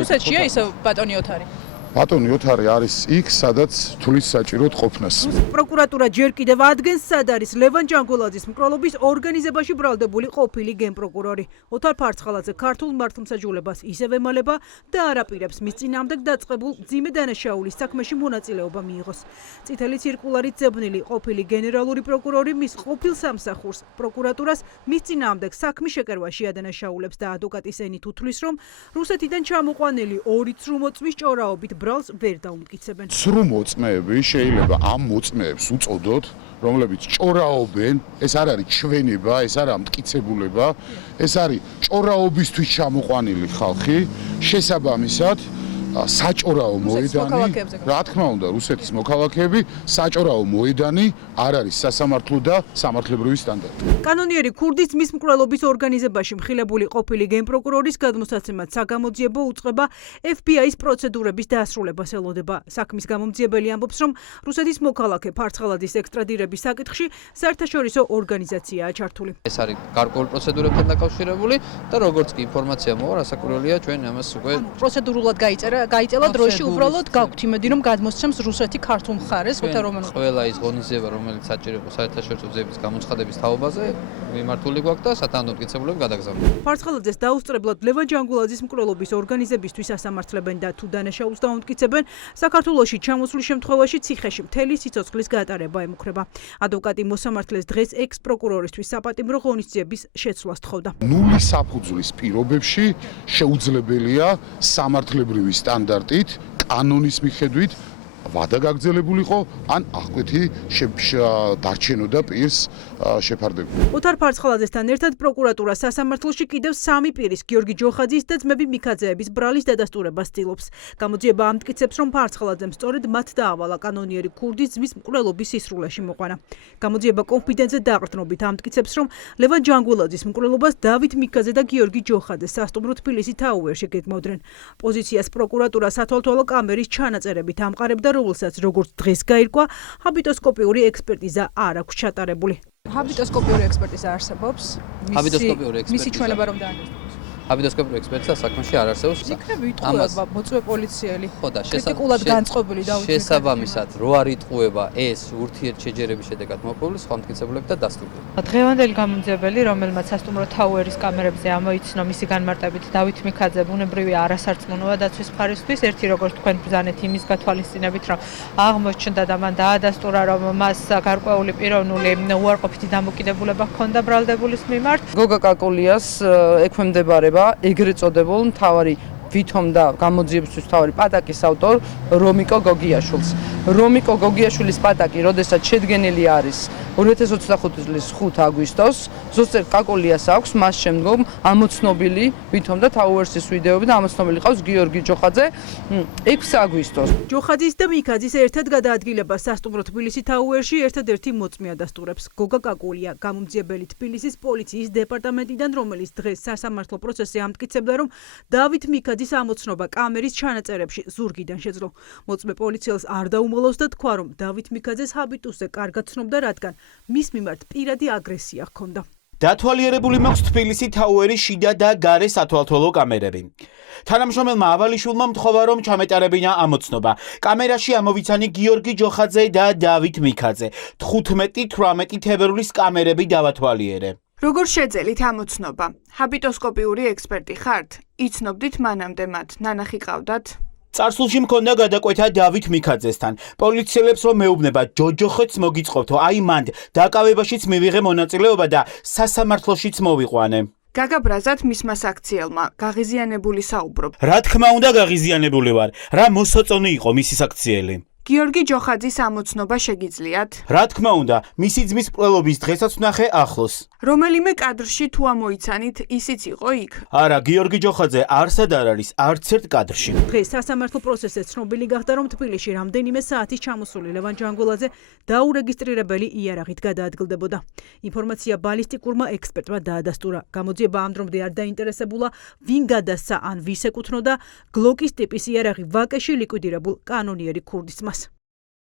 რუსეთშია ისე ბატონი ოთარი? ბატონი ოთარი არის იქ, სადაც თulis საჭიროდ ყოფნას. პროკურატურა ჯერ კიდევ ადგენს, სად არის ლევან ჯანგულაძის მკვლელობის ორგანიზებაში ბრალდებული ყოფილი გენპროკურორი. ოთარ ფარცხალაძე ქართულ მართლმსაჯულებას ისევ ემალება და არ აპირებს მის წინააღმდეგ დაწყებულ მძიმე დანაშაულის საქმეში მონაწილეობა მიიღოს. წითელი ცირკულარით ძებნილი ყოფილი გენერალური პროკურორი მის ყოფილ სამსახურს პროკურატურას მის წინააღმდეგ საქმის შეკერვაში ადანაშაულებს და ადვოკატის ენით უთვლის, რომ რუსეთიდან ჩამოყვანილი 2 ცრუმოწმის ჭორაობით ბრალს ვერ დაუმტკიცებენ. ცრუმოწმეები შეიძლება ამ მოწმეებს უწოდოთ, რომლებიც ჭორაობენ, ეს არ არის ჩვენება, ეს არ არის მტკიცებულება, ეს არის ჭორაობისთვის ჩამოყვანილი ხალხი, შესაბამისად საჭორაო მოედანი, რა თქმა უნდა, რუსეთის მოქალაქეები, საჭორაო მოედანი არ არის სასამართლო და სამართლებრივი სტანდარტი. კანონიერი ქურდის მის მკვლელობის ორგანიზებაში მხილებული ყოფილი გენპროკურორის გადმოსაცემად საგამოძიებო უწყება FBI-ის პროცედურების დასრულებას ელოდება. საქმის გამომძიებელი ამბობს, რომ რუსეთის მოქალაქე ფარცხალაძის ექსტრადირების საკითხში საერთაშორისო ორგანიზაციაა ჩართული. ეს არის გარკვეულ პროცედურებთან დაკავშირებული და როგორც კი ინფორმაცია მოვა, რასაკვირველია, ჩვენ ამას უკვე პროცედურულად გაიწელა დროში, უბრალოდ გაგვთ იმედი, რომ გადმოსცემს რუსეთი ქართულ მხარეს, ოთარ რომანოვიჩს. ყველა ის ღონისძიება, რომელიც საჭირო საერთაშორისო ძიების გამოცხადების თაობაზე მიმართული გვაქვს და სათანადო მტკიცებულები გადაგზავნეთ. ფარცხალაძეს დაუსწრებლად ლევან ჯანგულაძის მკვლელობის ორგანიზებისთვის ასამართლებენ და თუ დანაშაულს დაუმტკიცებენ, საქართველოში ჩამოსვლის შემთხვევაში ციხეში მთელი სიცოცხლის გატარება ემუქრება. ადვოკატი მოსამართლეს დღეს ექს-პროკურორისთვის საპატიმრო ღონისძიების შეცვლას თხოვდა. ნული საფუძვლის პირობებში შეუძლებელია სამართლებრივი სტანდარტით, კანონის მიხედვით ვადა გაგრძელებულიყო, ან აღკვეთი დარჩენოდა პირს შეფარდებული. ოთარ ფარცხალაძესთან ერთად პროკურატურა სასამართლოში კიდევ 3 პირის, გიორგი ჯოხაძის და ძმები მიქაძეების ბრალის დადასტურებას ცდილობს. გამოძიება ამტკიცებს, რომ ფარცხალაძემ სწორედ მათ დაავალა კანონიერი ქურდის ძმის მკვლელობის სისრულეში მოყვანა. გამოძიება კონფიდენტზე დაყრდნობით ამტკიცებს, რომ ლევან ჯანგულაძის მკვლელობას დავით მიქაძე და გიორგი ჯოხაძე სასტუმრო თბილისი თაუერში გეგმავდნენ. პოზიციას პროკურატურა სათვალთვალო კამერის ჩანაწერებით ამყარებდა, რომელსაც როგორც დღეს გაირკვა, ჰაბიტოსკოპიური ექსპერტიზა არ აქვს ჩატარებული. ჰაბიტოსკოპიური ექსპერტიზა არსებობს? მისი ჩვენება რომ დააგეს. ჰაბიტოსკოპიური ექსპერტიზა საქმეში არ არსებობს. იქნებ იტყუება მოწვე პოლიციელი. ხო და კრიტიკულად განწყობილი დავით მიქაძე. შესაბამისად, რო არ იტყუება ეს ურთიერთშეჯერების შედეგად მოპოვებული სხვა მტკიცებულები და დასტურდება. დღევანდელი გამომძიებელი, რომელმაც სასტუმრო თაუერის კამერებზე ამოიცნო მისი განმარტებით დავით მიქაძე ბუნებრივი არასარწმუნოა დაცვის მხარისთვის, ერთი როგორც თქვენ ბრძანეთ იმის გათვალისწინებით, რომ აღმოჩნდა და მან დაადასტურა, რომ მას გარკვეული პიროვნული უარყოფითი დამოკიდებულება ჰქონდა ბრალდებულის მიმართ. გოგა კაკულიას ექვემდებარება ეგრეთ წოდებულ მთავარი ვითომ და გამოძიებისთვის მთავარი პატაკის ავტორ რომიკო გოგიაშვილს. რომიკო გოგიაშვილის პატაკი, როდესაც შედგენილი არის 2025 წლის 5 აგვისტოს, ზუსტად კაკულიას აქვს მას შემდგომ ამოცნობილი ვითომ და თაუერსის ვიდეოები და ამოცნობილი ყავს გიორგი ჯოხაძე 6 აგვისტოს. ჯოხაძის და მიქაძის ერთად გადაადგილებას სასტუმრო თბილისი თაუერში ერთადერთი მოწმე ადასტურებს. გოგა კაკულია, გამომძიებელი თბილისის პოლიციის დეპარტამენტიდან, რომელიც დღეს სასამართლო პროცესზე ამტკიცებდა, რომ დავით მიქაძის ამოცნობა კამერის ჩანაწერებში ზურგიდან შეძლო. მოწმე პოლიციელს არ დაუმალავს და თქვა, რომ დავით მიქაძეს ჰაბიტუსზე კარგად ცნობდა, რადგან მის მიმართ პირადი აგრესია ჰქონდა. დათვალიერებული მაქვს თბილისი თაუერის შიდა და გარე სათვალთვალო კამერები. თანამშრომელმა ავალიშვილმა მთხოვა, რომ ჩამეტარებინა ამოცნობა. კამერაში ამოვიცანი გიორგი ჯოხაძე და დავით მიქაძე. 15-18 თებერვლის კამერები დავათვალიერე. როგორ შეძელით ამოცნობა? ჰაბიტოსკოპიური ექსპერტი ხართ? იცნობდით მანამდე მათ, ნანახი ყავდათ? წარსულში მქონდა გადაკვეთა დავით მიქაძესთან. პოლიციელებს რომ მეუბნება ჯოჯოხეთს მოგიწყობთო, აი მანდ დაკავებაშიც მივიღე მონაწილეობა და სასამართლოშიც მოვიყვანე. გაგაბრაზათ მისმა საქციელმა, გაღიზიანებული საუბრობ. რა თქმა უნდა გაღიზიანებული ვარ, რა მოსაწონი იყო მისი საქციელი. გიორგი ჯოხაძის ამოცნობა შეგიძლიათ? რა თქმა უნდა, მისი ძმის მკვლელობის დღესაც ვნახე ახლოს. რომელიმე კადრში თუ ამოიცანით, ისიც იყო იქ? არა, გიორგი ჯოხაძე არსად არ არის არც ერთ კადრში. დღეს სასამართლო პროცესზე ცნობილი გახდა, რომ თბილისში რამდენიმე საათის ჩამოსული ლევან ჯანგულაძე დაურეგისტრირებელი იარაღით გადაადგილდებოდა. ინფორმაცია ბალისტიკურმა ექსპერტმა დაადასტურა. გამოძიება ამ დრომდე არ დაინტერესებულა, ვინ გადასცა ან ვის ეკუთვნოდა გლოკის ტიპის იარაღი ვაკეში ლიკვიდირებულ კანონიერი ქურდის მას.